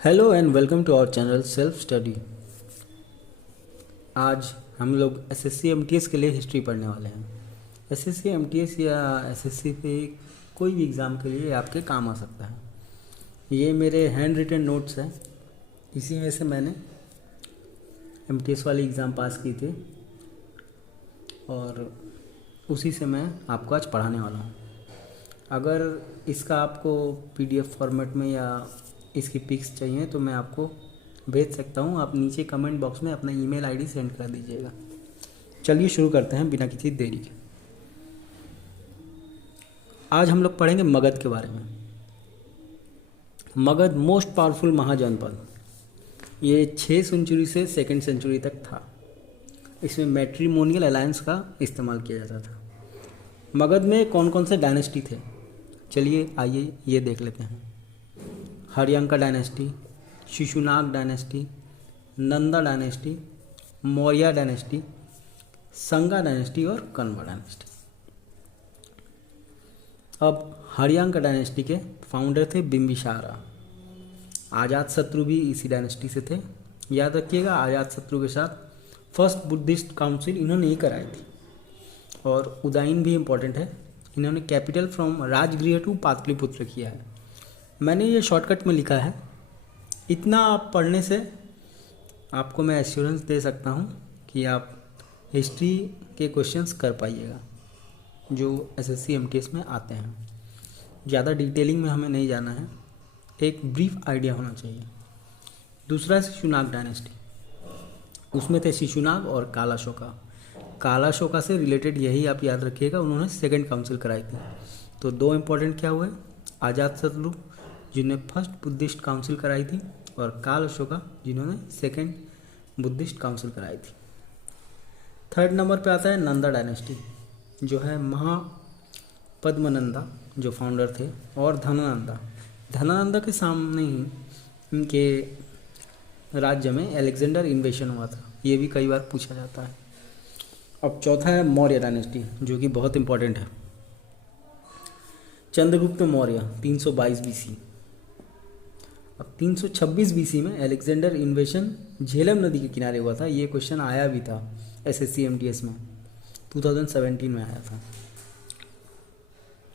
Hello and welcome to our channel self study. आज हम लोग एसएससी एमटीएस के लिए हिस्ट्री पढ़ने वाले हैं। एसएससी एमटीएस या एसएससी पे कोई भी एग्ज़ाम के लिए आपके काम आ सकता है। ये मेरे हैंड रिटन नोट्स हैं, इसी में से मैंने एमटीएस वाली एग्ज़ाम पास की थी और उसी से मैं आपको आज पढ़ाने वाला हूँ। अगर इसका आपको पीडीएफ फॉर्मेट में या इसकी पिक्स चाहिए तो मैं आपको भेज सकता हूँ। आप नीचे कमेंट बॉक्स में अपना ईमेल आईडी सेंड कर दीजिएगा। चलिए शुरू करते हैं बिना किसी देरी के। आज हम लोग पढ़ेंगे मगध के बारे में। मगध मोस्ट पावरफुल महाजनपद, ये 6 सेंचुरी से 2nd सेंचुरी तक था। इसमें मैट्रिमोनियल अलायंस का इस्तेमाल किया जाता था। मगध में कौन कौन से डायनेस्टी थे, चलिए आइए ये देख लेते हैं। Haryanka dynasty, Shishunaga dynasty, Nanda dynasty, Maurya dynasty, Sunga dynasty और कण्व डायनेस्टी। अब हर्यंका डायनेस्टी के फाउंडर थे बिंबिसारा। अजातशत्रु भी इसी डायनेस्टी से थे। याद रखिएगा, अजातशत्रु के साथ फर्स्ट बुद्धिस्ट काउंसिल इन्होंने ही कराई थी। और उदयन भी इम्पोर्टेंट है, इन्होंने capital from Rajgriha to Pataliputra किया है। मैंने ये शॉर्टकट में लिखा है। इतना आप पढ़ने से आपको मैं एश्योरेंस दे सकता हूँ कि आप हिस्ट्री के क्वेश्चंस कर पाइएगा जो एसएससी एमटीएस में आते हैं। ज़्यादा डिटेलिंग में हमें नहीं जाना है, एक ब्रीफ आइडिया होना चाहिए। दूसरा शिशुनाग डायनेस्टी, उसमें थे शिशुनाग और कालाशोका। कालाशोका से रिलेटेड यही आप याद रखिएगा, उन्होंने 2nd काउंसिल कराई थी। तो 2 इम्पोर्टेंट क्या हुए, अजातशत्रु जिन्होंने फर्स्ट बुद्धिस्ट काउंसिल कराई थी और काल अशोका जिन्होंने 2nd बुद्धिस्ट काउंसिल कराई थी। 3rd नंबर पे आता है नंदा डायनेस्टी, जो है महापद्मनंदा जो फाउंडर थे, और धनानंदा। धनानंदा के सामने ही इनके राज्य में अलेक्जेंडर इन्वेशन हुआ था, ये भी कई बार पूछा जाता है। अब चौथा है मौर्य डायनेस्टी, जो कि बहुत इंपॉर्टेंट है। चंद्रगुप्त मौर्य 322 बीसी। अब 326 बीसी में अलेक्जेंडर इन्वेशन झेलम नदी के किनारे हुआ था। ये क्वेश्चन आया भी था एसएससी एमटीएस में, 2017 में आया था।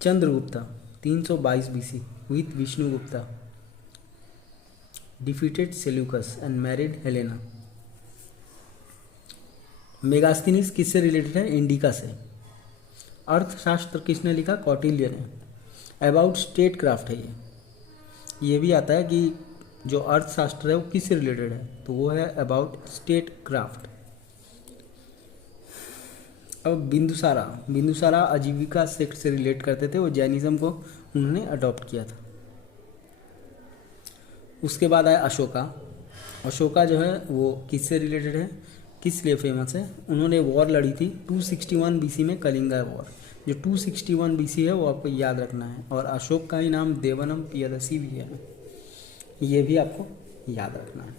Chandragupta 322 BC with Vishnugupta defeated Seleucus and married Helena. Megasthenes किससे रिलेटेड है, इंडिका से। अर्थशास्त्र किसने लिखा, कौटिल्य ने। अबाउट स्टेट क्राफ्ट है ये भी आता है कि जो अर्थशास्त्र है वो किससे रिलेटेड है, तो वो है अबाउट स्टेट क्राफ्ट। अब बिंदुसारा आजीविका सेक्ट से रिलेट करते थे, वो जैनिज्म को उन्होंने अडॉप्ट किया था। उसके बाद आया अशोका जो है वो किससे रिलेटेड है, किस लिए फेमस है, उन्होंने वॉर लड़ी थी 261 बीसी में, कलिंगा वॉर। जो 261 बीसी है वो आपको याद रखना है। और अशोक का ही नाम देवनम पियदसी भी है, ये भी आपको याद रखना है।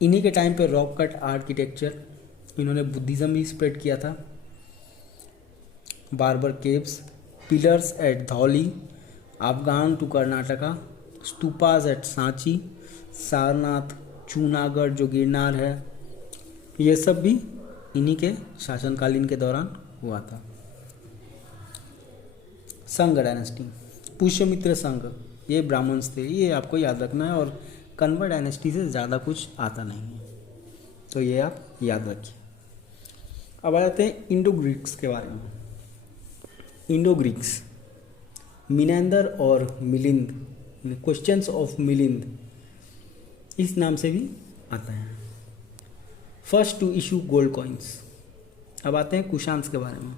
इन्हीं के टाइम पे रॉक कट आर्किटेक्चर, इन्होंने बुद्धिज़्म भी स्प्रेड किया था। Barabar caves, pillars at Dhauli, Afghan to Karnataka, stupas at Sanchi, Sarnath, Junagadh जो गिरनार है, ये सब भी इन्हीं के शासनकालीन के दौरान हुआ था। संघ डायनेस्टी, पुष्यमित्र संघ, ये ब्राह्मण्स थे, ये आपको याद रखना है। और कण्व डायनेस्टी से ज़्यादा कुछ आता नहीं है, तो ये आप याद रखिए। अब आ जाते हैं इंडो ग्रीक्स के बारे में। इंडो ग्रीक्स, मिनेंदर और मिलिंद, क्वेश्चंस ऑफ मिलिंद, इस नाम से भी आता है। First to issue gold coins. अब आते हैं कुशान्स के बारे में।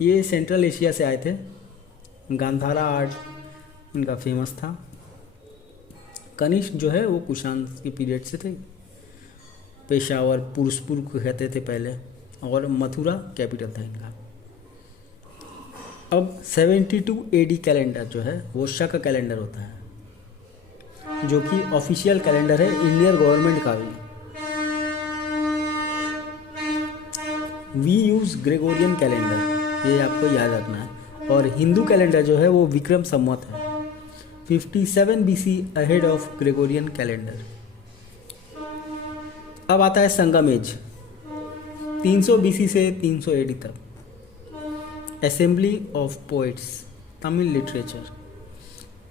ये सेंट्रल एशिया से आए थे। गांधारा आर्ट इनका फेमस था। कनिष्क जो है वो कुशान्स के पीरियड से थे। पेशावर पुरुषपुर को कहते थे पहले, और मथुरा कैपिटल था इनका। अब 72 एडी कैलेंडर जो है वो शक कैलेंडर होता है, जो कि ऑफिशियल कैलेंडर है इंडियन गवर्नमेंट का भी। वी यूज़ ग्रेगोरियन कैलेंडर, ये आपको याद रखना है। और हिंदू कैलेंडर जो है वो विक्रम संवत है। 57 BC ahead of Gregorian calendar. अब आता है संगम एज 300 BC से 300 AD तक। Assembly of poets Tamil literature.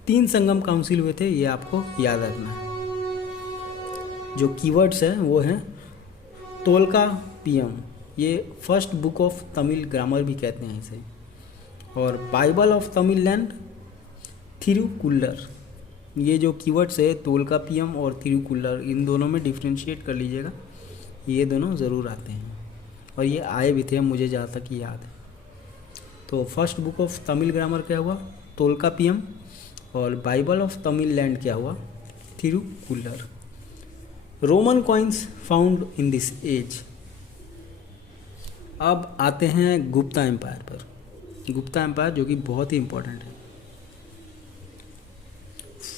3 Sangam council हुए थे, ये आपको याद रखना है। जो कीवर्ड्स हैं वो हैं तोलका पीएम, ये first book of Tamil grammar भी कहते हैं इसे, और बाइबल ऑफ तमिल लैंड थिरुकुल्लर। ये जो कीवर्ड्स है तोलका पीएम और थिरुकुल्लर, इन दोनों में डिफ्रेंशिएट कर लीजिएगा, ये दोनों ज़रूर आते हैं और ये आए भी थे मुझे जहाँ तक याद है। तो first book of Tamil grammar क्या हुआ, तोलका पीएम, और बाइबल ऑफ तमिल लैंड क्या हुआ, Thirukkural. Roman coins found in this age. अब आते हैं गुप्ता एम्पायर पर। गुप्ता एम्पायर जो कि बहुत ही इम्पोर्टेंट है।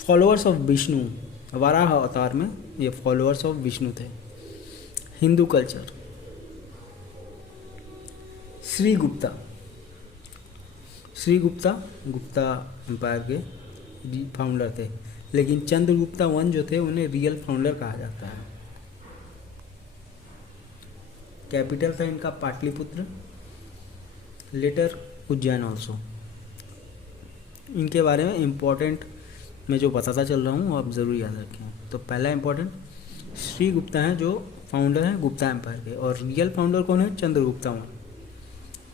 फॉलोअर्स ऑफ विष्णु, वराह अवतार में ये फॉलोअर्स ऑफ विष्णु थे। हिंदू कल्चर। श्रीगुप्ता, श्रीगुप्ता गुप्ता एम्पायर के फाउंडर थे, लेकिन चंद्रगुप्ता वन जो थे उन्हें रियल फाउंडर कहा जाता है। कैपिटल था इनका पाटलिपुत्र, लेटर उज्जैन ऑल्सो। इनके बारे में इम्पोर्टेंट मैं जो बताता चल रहा हूँ आप ज़रूर याद रखें। तो पहला इम्पोर्टेंट श्री गुप्ता हैं जो फाउंडर हैं गुप्ता एम्पायर के, और रियल फाउंडर कौन है, चंद्रगुप्ता वन।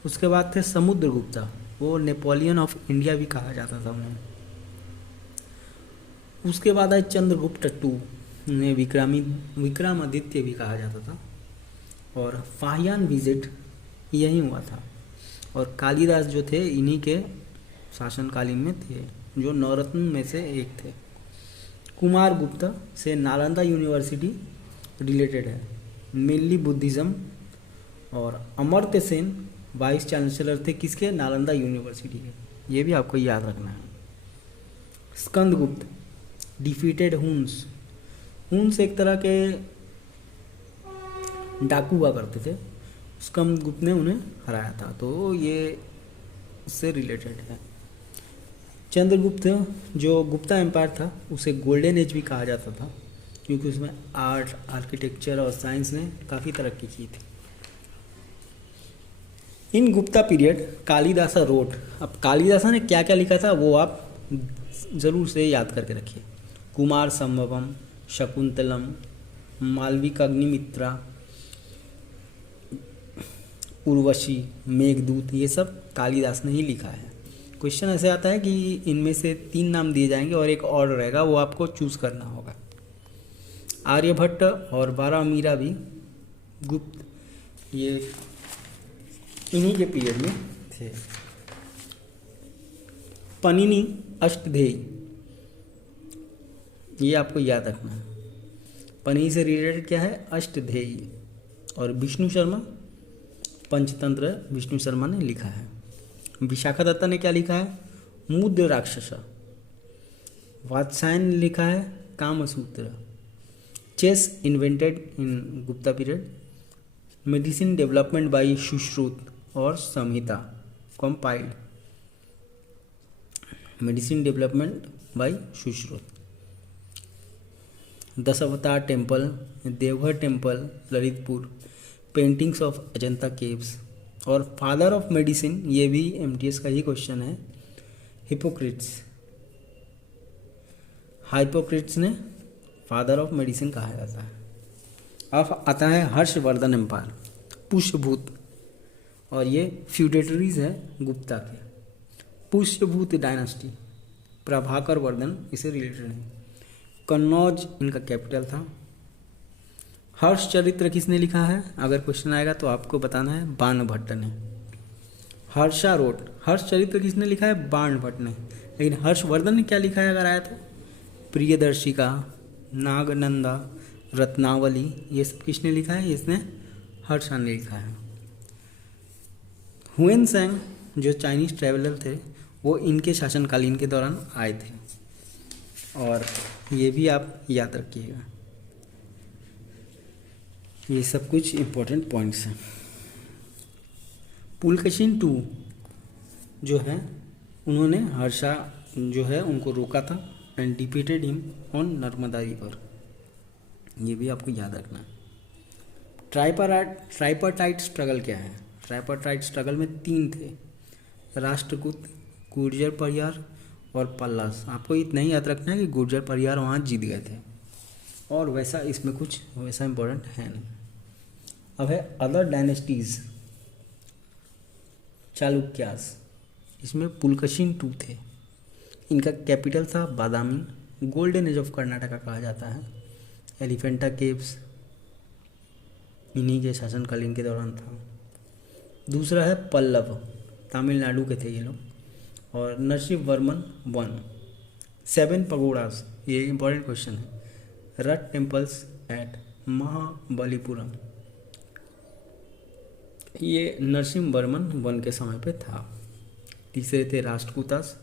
उसके बाद थे समुद्रगुप्ता, वो नेपोलियन ऑफ इंडिया भी कहा जाता था उन्हें। उसके बाद आए चंद्रगुप्त टू, उन्हें विक्रमादित्य भी कहा जाता था। और फाहियान विजिट यही हुआ था। और कालिदास जो थे इन्हीं के शासनकालीन में थे, जो नवरत्न में से एक थे। कुमार गुप्ता से नालंदा यूनिवर्सिटी रिलेटेड है, मेनली बुद्धिज़्म। और अमर्त्य सेन वाइस चांसलर थे किसके, नालंदा यूनिवर्सिटी के, ये भी आपको याद रखना है। Skandagupta defeated Hund's. हुन्स एक तरह के डाकू हुआ करते थे, स्कंदगुप्त ने उन्हें हराया था, तो ये उससे रिलेटेड है। चंद्रगुप्त जो गुप्ता एम्पायर था उसे गोल्डन एज भी कहा जाता था, क्योंकि उसमें आर्ट, आर्किटेक्चर और साइंस ने काफ़ी तरक्की की थी। इन गुप्ता पीरियड कालिदासा रोट। अब कालिदासा ने क्या क्या लिखा था वो आप ज़रूर से याद करके रखिए। कुमार संभवम, शकुंतलम, मालविकाग्निमित्रा, उर्वशी, मेघदूत, ये सब कालिदास ने ही लिखा है। क्वेश्चन ऐसे आता है कि इनमें से 3 नाम दिए जाएंगे और एक और रहेगा, वो आपको चूज़ करना होगा। आर्यभट्ट और बारहमीरा भी गुप्त, ये इन्हीं के पीरियड में थे। पनिनी अष्टधेय, ये आपको याद रखना है। पनिनी से रिलेटेड क्या है, अष्टधेय। और विष्णु शर्मा, पंचतंत्र विष्णु शर्मा ने लिखा है। विशाखा दत्ता ने क्या लिखा है, मुद्र राक्षस। वात्सायन ने लिखा है Kamasutra. Chess invented in Gupta period. Medicine development by Sushruta और Samhita compiled. Medicine development by Sushruta. 10 Avatar temple, Deogarh temple Lalitpur, paintings of Ajanta caves. और फादर ऑफ मेडिसिन, ये भी एमटीएस का ही क्वेश्चन है, हिपोक्रेट्स। हाइपोक्रेट्स ने फादर ऑफ मेडिसिन कहा जाता है। अब आता है हर्षवर्धन एम्पायर, पुष्यभूत, और ये फ्यूडेटरीज है गुप्ता के। पुष्यभूत डायनास्टी, प्रभाकर वर्धन इसे रिलेटेड है। कन्नौज इनका कैपिटल था। हर्ष चरित्र किसने लिखा है, अगर क्वेश्चन आएगा तो आपको बताना है, बाणभट्ट ने। हर्षा रोट, हर्ष चरित्र किसने लिखा है, बाणभट्ट ने। लेकिन हर्षवर्धन ने क्या लिखा है अगर आया तो, प्रियदर्शिका, नागनंदा, रत्नावली, ये सब किसने लिखा है, इसने हर्षा ने लिखा है। हुएनसैंग जो चाइनीज ट्रैवलर थे वो इनके शासनकालीन के दौरान आए थे, और ये भी आप याद रखिएगा। ये सब कुछ इम्पोर्टेंट पॉइंट्स हैं। पुलकेशिन टू जो है उन्होंने हर्षा जो है उनको रोका था, and defeated him on Narmada river. ये भी आपको याद रखना है। ट्राइपार्टाइट स्ट्रगल क्या है? ट्राइपार्टाइट स्ट्रगल में 3 थे, राष्ट्रकूट, गुर्जर परियार और पल्लस। आपको इतना ही याद रखना है कि गुर्जर परियार वहाँ जीत गए थे, और वैसा इसमें कुछ वैसा इम्पोर्टेंट है नहीं। अब है अदर डायनेस्टीज। चालुक्यास, इसमें पुलकशिन 2 थे, इनका कैपिटल था बादामी। गोल्डन एज ऑफ कर्नाटका कहा जाता है। एलिफेंटा केव्स इन्हीं के शासनकालीन के दौरान था। दूसरा है पल्लव, तमिलनाडु के थे ये लोग। और नरसिंहवर्मन 1। 7 पगोडास, ये इंपॉर्टेंट क्वेश्चन है। रथ टेम्पल्स एट महाबलीपुरम, ये नरसिंहवर्मन 1 के समय पे था। तीसरे थे राष्ट्रकूटास,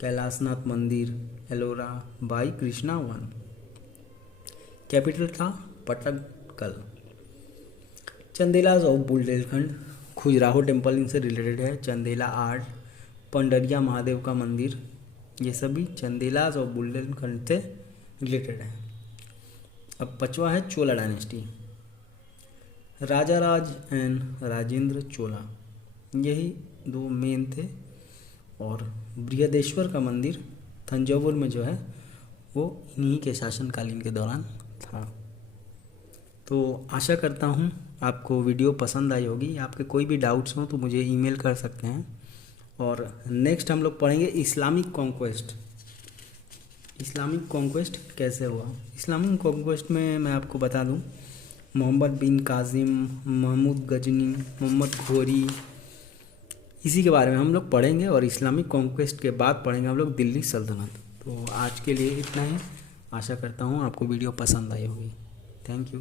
कैलाशनाथ मंदिर, एलोरा बाई कृष्णा 1। कैपिटल था पटक्कल। चंदेलाज ऑफ बुंदेलखंड, खजुराहो टेम्पल इनसे रिलेटेड है। चंदेला आर्ट, पंडरिया महादेव का मंदिर, ये सभी चंदेलाज ऑफ बुंदेलखंड से रिलेटेड है। अब 5वां है चोला डायनेस्टी। राजाराज एंड राजेंद्र चोला, यही 2 मेन थे। और बृहदेश्वर का मंदिर तंजावुर में जो है वो इन्हीं के शासनकालीन के दौरान था। तो आशा करता हूँ आपको वीडियो पसंद आई होगी। आपके कोई भी डाउट्स हों तो मुझे ईमेल कर सकते हैं। और नेक्स्ट हम लोग पढ़ेंगे इस्लामिक कॉन्क्वेस्ट। इस्लामिक कॉन्क्वेस्ट कैसे हुआ? इस्लामिक कॉन्क्वेस्ट में मैं आपको बता दूं, मोहम्मद बिन कासिम, महमूद गजनी, मोहम्मद घोरी, इसी के बारे में हम लोग पढ़ेंगे। और इस्लामिक कॉन्क्वेस्ट के बाद पढ़ेंगे हम लोग दिल्ली सल्तनत। तो आज के लिए इतना ही। आशा करता हूँ आपको वीडियो पसंद आई होगी। Thank you.